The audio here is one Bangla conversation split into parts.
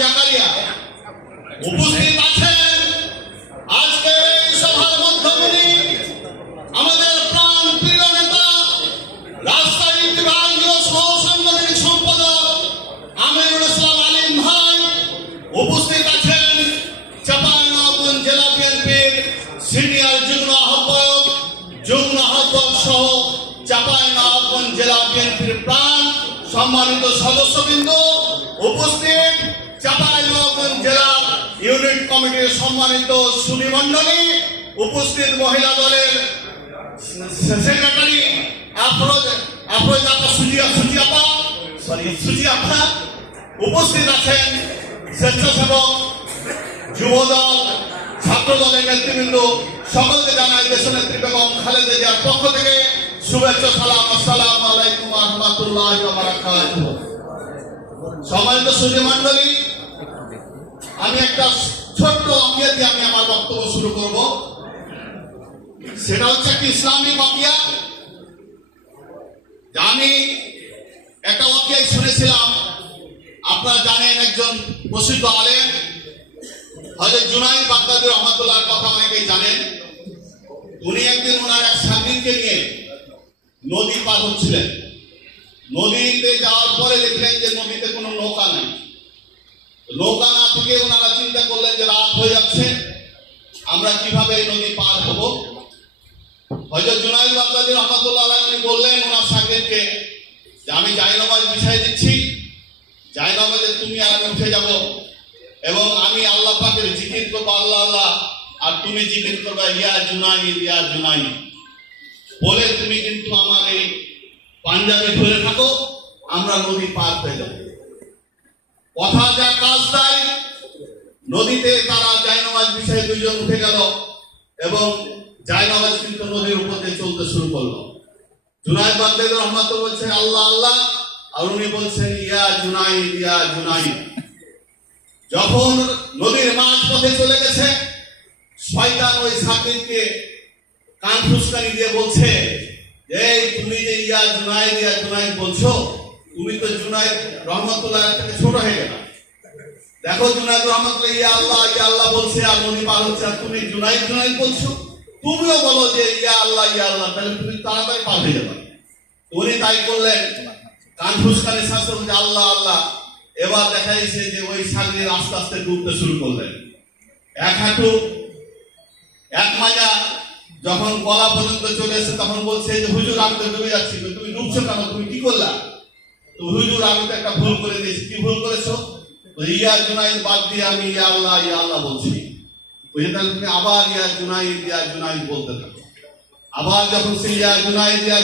জাকারিয়া উপস্থিত আছেন আজকে এই সভার মধ্যমণি আমাদের প্রাণ প্রিয় নেতা রাজশাহী বিভাগীয় সহ সাংগঠনিক সম্পাদক আমিনুল ইসলাম আলিম ভাই উপস্থিত আছেন চাঁপাইনবাবগঞ্জ জেলা বিএনপির সিনিয়র যুগ্ম আহ্বায়ক সহ চাঁপাইনবাবগঞ্জ জেলা বিএনপির প্রাণ সম্মানিত সদস্যবৃন্দ উপস্থিত চাঁপাইনবাবগঞ্জ জেলা ইউনিট কমিটির সম্মানিত সুধীমণ্ডলী উপস্থিত মহিলা দলের সেক্রেটারি সুজিয়াপা উপস্থিত আছেন স্বেচ্ছাসেবক যুবদল ছাত্র দলের নেতৃবৃন্দ সকলকে জানাই দেশনেত্রী বেগম খালেদা জিয়ার পক্ষ থেকে শুভেচ্ছা সালাম। আসসালামু আলাইকুম ওয়া রাহমাতুল্লাহি ওয়া বারাকাতুহু। সম্মানিত সুধীমণ্ডলী, আমি একটা ছোট্ট ওয়াকিয়া দিয়ে আমি আমার বক্তব্য শুরু করব। সেটা হচ্ছে একটি ইসলামিক ওয়াকিয়া। আমি একটা ওয়াকিয়া শুনেছিলাম, আপনারা জানেন একজন প্রসিদ্ধ আলেম হযরত জুনাইদ বাগদাদী রহমাতুল্লাহর কথা অনেকেই জানেন। উনি একদিন ওনার এক সাথীকে নিয়ে নদী পার হচ্ছিলেন। নদীতে যাওয়ার পরে দেখলেন যে নদীতে কোনো নৌকা নাই। নৌকা না থেকে ওনারা চিন্তা করলেন যে রাত হয়ে যাচ্ছে, আমরা কিভাবে এই নদী পার হব। হযরত জুনাইদ বাগদাদী রহমাতুল্লাহ আলাইহি উনি বললেন ওনার সাথীকে যে আমি জায়নামাজ বিছাই দিচ্ছি, জায়নামাজে তুমি আর আমি উঠে যাব এবং আমি আল্লাহ পাকের জিকির করবো আল্লাহ আল্লাহ, আর তুমি জিকির করবে ইয়া জুনাইদ ইয়া জুনাইদ বলে তুমি কিন্তু আমার এই পাঞ্জাবি ধরে থাকো, আমরা নদী পার হয়ে যাব। কথা যা কাজ তাই। নদীতে তারা জায়নামাজ বিছাই দুইজন উঠে গেল এবং জায়নামাজ কিন্তু নদীর উপর দিয়ে চলতে শুরু করলো। জুনাইদ বাগদাদী রহমাতুল্লাহ বলছেন আল্লাহ আল্লাহ, আর উনি বলছেন ইয়া জুনাইদ ইয়া জুনাইদ। যখন নদীর মাঝ পথে চলে গেছে, শয়তান ওই সাকিবকে কান ফুসকানি দিয়ে বলছে যে তুমি যে ইয়া জুনাইদ বলছো, তুমি তো জুনাইদ রহমাতুল্লাহ থেকে ছোট হয়ে গেল। দেখো জুনাইদ রহমাতুল্লাহ ইয়া আল্লাহ বলছে আর নদী পার হচ্ছে, আর তুমি জুনাইদ বলছো। তুমিও বলো যে ইয়া আল্লাহ, তাহলে তুমি তাড়াতাড়ি পার হয়ে যাবে। উনি তাই করলেন, কান ফুসকানির শাস্ত্র বলছে আল্লাহ আল্লাহ। এবার দেখা যাচ্ছে যে ওই সাগরে আস্তে আস্তে ডুবতে শুরু করলেন। এক হাঁটু এক মাজা যখন গলা পর্যন্ত চলে এসে তখন বলছে যে হুজুর আমি তো ডুবে যাচ্ছি, তুমি ডুবছো কেন, তুমি কি করলা? তো হুজুর আমি তো একটা ভুল করে দিয়েছি। কি ভুল করেছো? ইয়া জুনাইদ বাদ দিয়ে আমি ইয়া আল্লাহ বলছি। বুঝে তাহলে তুমি আবার ইয়া জুনাইদ বলতে থাকো। আবার যখন সে ইয়া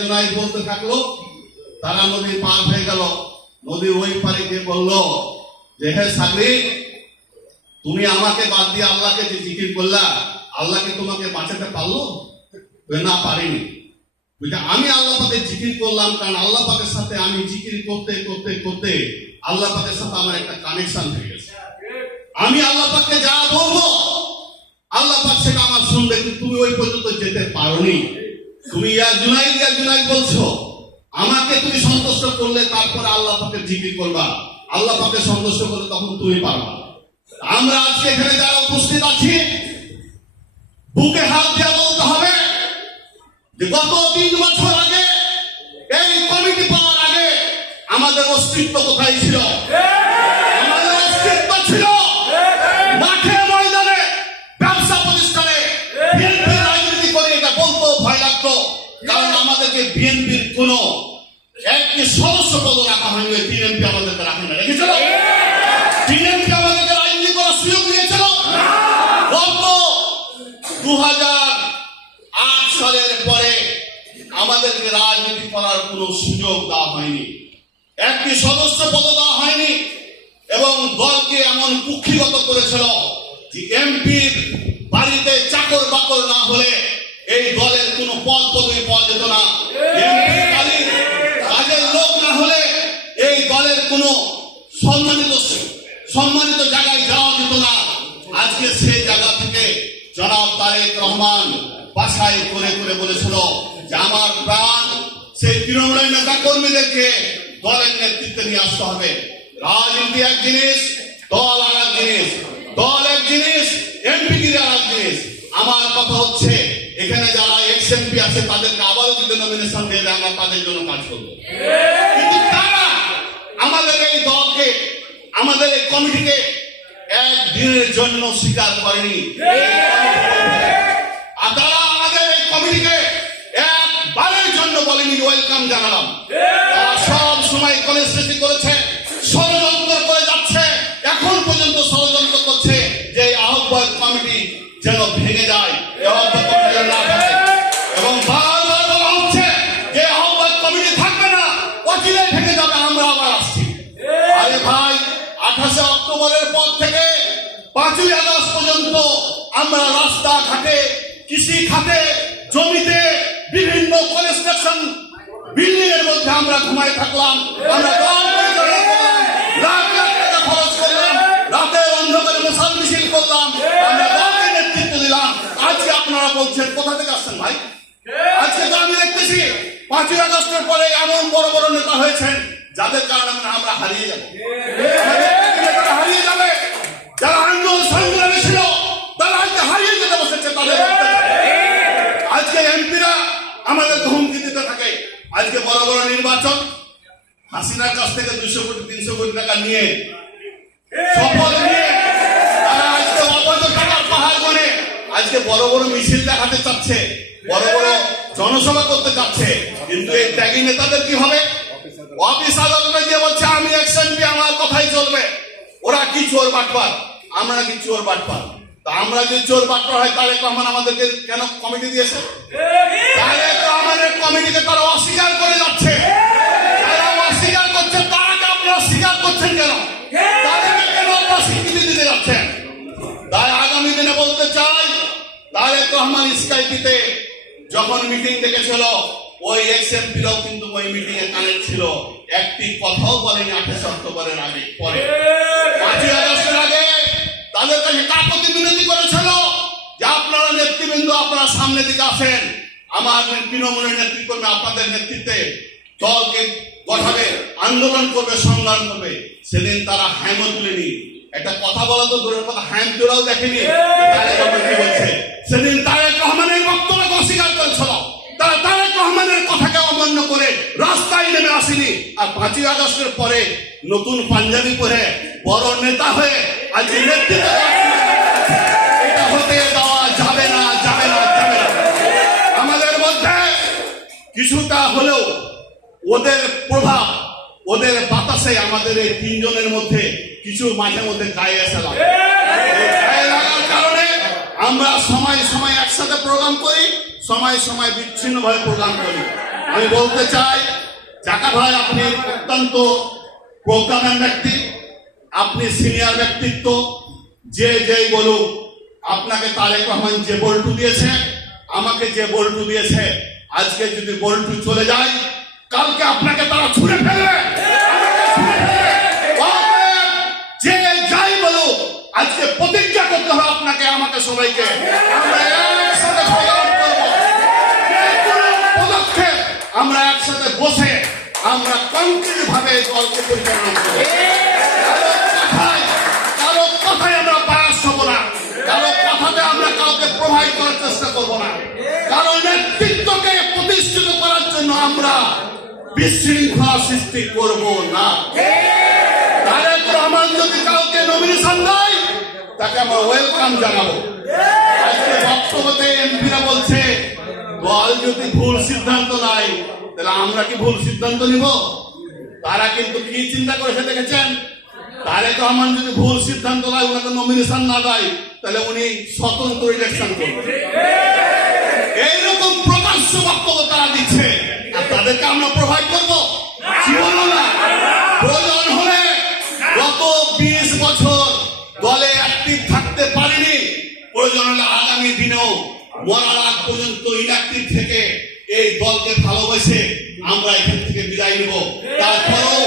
জুনাইদ বলতে থাকলো, তারা নদী পার হয়ে গেল। নদীর ওই পারে গিয়ে বললো যে হে সাগরি, তুমি আমাকে বাদ দিয়ে আল্লাহকে যে জিকির করলা, আল্লাহ কি তোমাকে বাঁচাতে পারলো? না, পারিনি। বুঝলে আমি আল্লাহ পাকে জিকির করলাম, কারণ আল্লাহ পাকের সাথে আমি জিকির করতে করতে করতে আল্লাহ পাকের সাথে আমার একটা কানেকশন হয়ে গেছে। আমি আল্লাহ পাককে যা বলবো আল্লাহ পাক সেটা আমার শুনবে, কিন্তু তুমি ওই পর্যন্ত যেতে পারোনি। তুমি ইয়া জুনাইদ বলছো, আমাকে তুমি সন্তুষ্ট করলে তারপরে আল্লাহ পাকের জিকির করবা, আল্লাহ পাকে সন্তুষ্ট করলে তখন তুমি পারবা। আমরা আজকে এখানে যারা উপস্থিত আছি, বুকে হাত দিয়ে বলতে হবে যে গত 3 বছর আগে এই কমিটি পাওয়ার আগে আমাদের অস্তিত্ব কোথায় ছিল? আমাদের অস্তিত্ব ছিল মাঠে ময়দানে, ব্যবসা প্রতিষ্ঠানে। বিএনপি রাজনীতি করে এটা বলতে ভয় লাগতো, কারণ আমাদেরকে বিএনপির কোন একটি সদস্য পদ রাখা হয়নি। বিএনপি আমাদেরকে রাখে না, রেখেছিল? বিএনপি আমাদেরকে রাজনীতি করার সুযোগ দিয়েছিল? গত 2008 সালের পরে আমাদেরকে রাজনীতি করার কোন সুযোগ দেওয়া হয়নি, একটি সদস্য পদ দেওয়া হয়নি এবং দলকে এমন কুক্ষিগত করেছিল যে এমপির বাড়িতে চাকর বাকর না হলে এই দলের কোন পদ পদবি পাওয়া যেত না। এমপির বাড়ির কাজের লোক না হলে এই দলের কোন সম্মানিত জায়গায় যাওয়া যেত না। আজকে সেই জায়গা থেকে জনাব তারেক রহমান বাছাই করে করে বলেছিল যে আমার প্রাণ সেই তৃণমূলের নেতা কর্মীদেরকে দলের নেতৃত্বে নিয়ে আসতে হবে। রাজনীতি এক জিনিস, দল আমার কথা হচ্ছে এখানে যারা এক্স এমপি আছে তাদেরকে আবারও যদি নমিনেশন দিয়ে দেয় আমরা তাদের জন্য কাজ করবো। কিন্তু তারা আমাদের এই দলকে, আমাদের এই কমিটিকে একদিনের জন্য স্বীকার করেনি। আর তারা আমাদের এই কমিটিকে একবারের জন্য বলেনি ওয়েলকাম জানালাম। তারা সব সময় কলেস্টেশন করেছে, ষড়যন্ত্র করে যাচ্ছে, এখন পর্যন্ত ষড়যন্ত্র করছে যে আহ্বায়ক কমিটি যেন ভেঙে যায়, এবং বারবার বলা হচ্ছে যে আহ্বায়ক কমিটি থাকবে না, অচিরেই ভেঙে যাবে, আমরা আবার আসছি। আরে ভাই, 28 অক্টোবরের পর থেকে 5ই আগস্ট পর্যন্ত আমরা রাস্তাঘাটে, কৃষি খাতে, জমিতে, বিভিন্ন কনস্ট্রাকশন বিল্ডিং এর মধ্যে আমরা ঘুমায় থাকলাম, আমরা দল পরিচালনা করলাম, লাখ লাখ টাকা খরচ করলাম, রাতের অন্ধকারে মশাল মিছিল করলাম, আমরা দলকে নেতৃত্ব দিলাম। আজকে আপনারা বলছেন কোথা থেকে আসছেন ভাই? আজকে তো আমি দেখতেছি 5ই আগস্টের পরে এমন বড় বড় নেতা হয়েছেন যাদের কারণে আমরা হারিয়ে যাবো, হারিয়ে যাবে। যারা আন্দোলন সংগ্রামে ছিল তারা আজকে হারিয়ে যেতে বসেছে তাদের। আজকে এমপিরা আমাদের হুমকি দিতে থাকে। আজকে বড় বড় নির্বাচন, হাসিনার কাছ থেকে 200 কোটি 300 কোটি টাকা নিয়ে শপথ নিয়ে তারা আজকে অবৈধ টাকার পাহাড় করে আজকে বড় বড় মিছিল দেখাতে চাচ্ছে, বড় বড় জনসভা করতে চাচ্ছে। কিন্তু এই ত্যাগী নেতাদের কি হবে? অফিস আদালতে গিয়ে বলছে আমি এক্সএমপি, আমার কথাই চলবে। ওরা কি চোর বাটপার? আমরা কি চোর বাটপার? তা আমরা যে চোর বাটপার হয় তারেক রহমান আমাদেরকে কেন কমিটি দিয়েছে? তারেক রহমানের কমিটিকে তারা অস্বীকার করে যাচ্ছে। তারা অস্বীকার করছে, তারাকে আপনারা স্বীকার করছেন কেন? তাদেরকে কেন আপনারা স্বীকৃতি দিতে যাচ্ছেন? তাই আগামী দিনে বলতে চাই, তারেক রহমান স্কাইপিতে যখন মিটিং ডেকেছিল ওই এক্সএমপিরাও কিন্তু ওই মিটিং এ কানেক্ট ছিল, একটি কথাও বলেনি 28 অক্টোবরের আগে পরে। 5ই আগস্টের আগে তাদের কাছে কাকতি বিনতি করেছিল যে আপনারা নেতৃবৃন্দ আপনারা সামনের দিকে আসেন, আমার তৃণমূলের নেতৃত্ব করবে, আপনাদের নেতৃত্বে দলকে গঠাবে, আন্দোলন করবে, সংগ্রাম করবে। সেদিন তারা হ্যামও তুলেনি। একটা কথা বলা তো দূরের কথা, হ্যাম তোরাও দেখেনি তারেক রহমান কি বলছে। সেদিন তারেক রহমানের বক্তব্যকে অস্বীকার করেছিল, তারা তারেক রহমানের কথাকে অমান্য করে রাস্তায় নেমে আসেনি। আর 5ই আগস্টের পরে নতুন পাঞ্জাবি পরে বড় নেতা হয়ে আজ নেতৃত্ব, এটা হতে দেওয়া যাবে না, যাবে না, যাবে না। আমাদের মধ্যে কিছুটা হলেও ওদের প্রভাব, ওদের বাতাসে আমাদের এই 3 জনের মধ্যে কিছু মাঝে মধ্যে গায়ে এসে লাগে। গায়ে লাগার কারণে আমরা সময় সময় একসাথে প্রোগ্রাম করি, সময় সময় বিচ্ছিন্ন ভাবে প্রোগ্রাম করি। আমি বলতে চাই, জাকা ভাই আপনি অত্যন্ত প্রোগ্রামের ব্যক্তি, আপনি সিনিয়র ব্যক্তিত্ব, যেই বলুক, আপনাকে তারেক রহমান যে বল্টু দিয়েছে, আমাকে যে বল্টু দিয়েছে, আজকে যদি বল্টু চলে যায় কালকে আপনাকে তারা ছুঁড়ে ফেলবে। যে যাই বলুক, আজকে প্রতিজ্ঞা করতে হবে আপনাকে, আমাকে, সবাইকে। আমরা একসাথে সংগ্রাম করব, পদক্ষেপ আমরা একসাথে বসে আমরা কন্টিনিউ ভাবে দলকে পরিচালনা করব। কারো কথায় আমরা বায়াস হব না, কারো কথাতে আমরা কাউকে প্রভাবিত করার চেষ্টা করব না, কারো নেতৃত্বকে প্রতিষ্ঠিত করার জন্য আমরা বিশৃঙ্খলা সৃষ্টি করব না। তারেক রহমান যদি কাউকে নমিনেশন দেয় তাকে আমরা ওয়েলকাম জানাবো। আজকে বক্তব্যতে এমপিরা বলছে দল যদি ভুল সিদ্ধান্ত নেয় তাহলে আমরা কি ভুল সিদ্ধান্ত নিব? তারা কিন্তু কি চিন্তা করেছে দেখেছেন? তারেক রহমান যদি ভুল সিদ্ধান্ত নেয়, ওনাকে নমিনেশন না দেয়, তাহলে উনি স্বতন্ত্র ইলেকশন করবেন। এইরকম প্রকাশ্য বক্তব্য তারা দিচ্ছে, আর তাদেরকে আমরা প্রোভাইড করবো? জীবনও না। প্রয়োজন হলে গত 20 বছর দলে অ্যাক্টিভ থাকতে পারিনি, প্রয়োজন হলে আগামী দিনেও মরার আগ পর্যন্ত ইনঅ্যাক্টিভ থেকে এই দলকে ভালোবেসে আমরা এখান থেকে বিদায় নেব। তারপরেও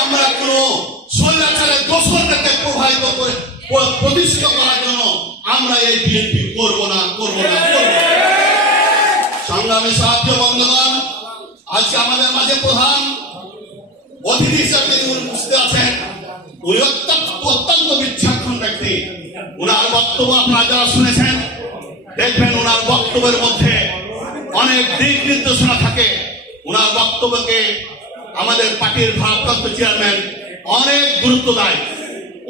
আমরা কোন স্বৈরাচারের দোষরদেরকে প্রভাবিত করে প্রতিষ্ঠিত করার জন্য আমরা এই বিএনপি করবো না, করবো না, করবো না। সংগ্রামী সাহায্য বন্ধুগণ, আজকে আমাদের মাঝে প্রধান অতিথি হিসাবে উপস্থিত আছেন, উনি অত্যন্ত বিচক্ষণ ব্যক্তি। উনার বক্তব্য আপনারা যারা শুনেছেন, দেখবেন ওনার বক্তব্যের মধ্যে অনেক দিক নির্দেশনা থাকে। ওনার বক্তব্যকে আমাদের পার্টির ভারপ্রাপ্ত চেয়ারম্যান অনেক গুরুত্ব দেয়।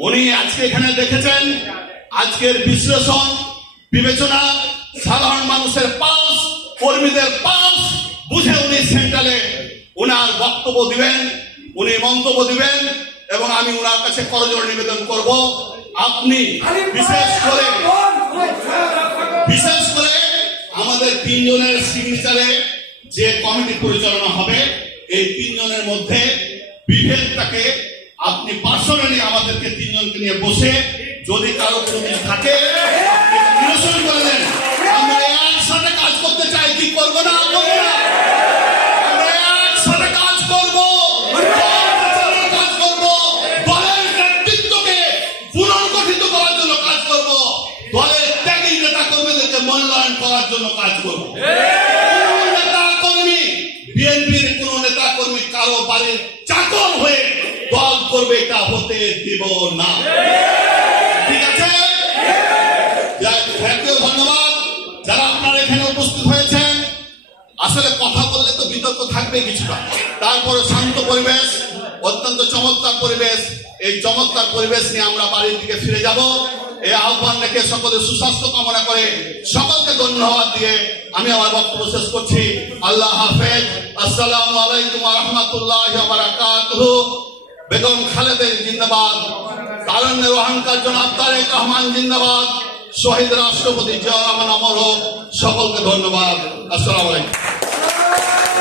উনি আজকে এখানে দেখেছেন আজকের বিশ্লেষণ বিবেচনা, সাধারণ মানুষের পালস, কর্মীদের পালস বুঝে উনি সেন্ট্রালে উনার বক্তব্য দিবেন, উনি মন্তব্য দিবেন এবং আমি উনার কাছে করজোড়ে নিবেদন করব, আপনি বিশেষ করে আমাদের তিনজনের সিগনেচারে যে কমিটি পরিচালনা হবে, এই তিনজনের মধ্যে বিভেদটাকে আপনি পার্সোনালি আমাদেরকে তিনজনকে নিয়ে বসে যদি কারো কোনো কিছু থাকে নিরসন করে দেন। আমরা একসাথে কাজ করতে চাই, কি করবো না করবো না, আমরা একসাথে কাজ করবো, কাজ করবো, দলের নেতৃত্বকে পুনর্গঠিত করার জন্য কাজ করবো, দলের ত্যাগী নেতা কর্মীদেরকে মূল্যায়ন করার জন্য কাজ করবো। নেতা কর্মী, বিএনপির কোন নেতা কর্মী কারো বাড়ির চাকর হয়ে দল করবে এটা হতে দিব না। ঠিক আছে, ধন্যবাদ যারা আপনারা এখানে উপস্থিত হয়েছেন। আসলে কথা বললে তো বিতর্ক থাকবে কিছুটা, তারপরে শান্ত পরিবেশ, অত্যন্ত চমৎকার পরিবেশ। এই চমৎকার পরিবেশ নিয়ে আমরা বাড়ির দিকে ফিরে যাব। এই আহ্বান রেখে সকলের সুস্বাস্থ্য কামনা করে সকলকে ধন্যবাদ দিয়ে আমি আমার বক্তব্য শেষ করছি। আল্লাহ হাফেজ। আসসালামু আলাইকুম ওয়া রাহমাতুল্লাহি ওয়া বারাকাতুহু। বেগম খালেদা জিন্দাবাদ, তারুণ্যের অহংকার জনাব তারেক রহমান জিন্দাবাদ, শহীদ রাষ্ট্রপতি জিয়া রহমান অমর হোক। সকলকে ধন্যবাদ। আসসালামু আলাইকুম।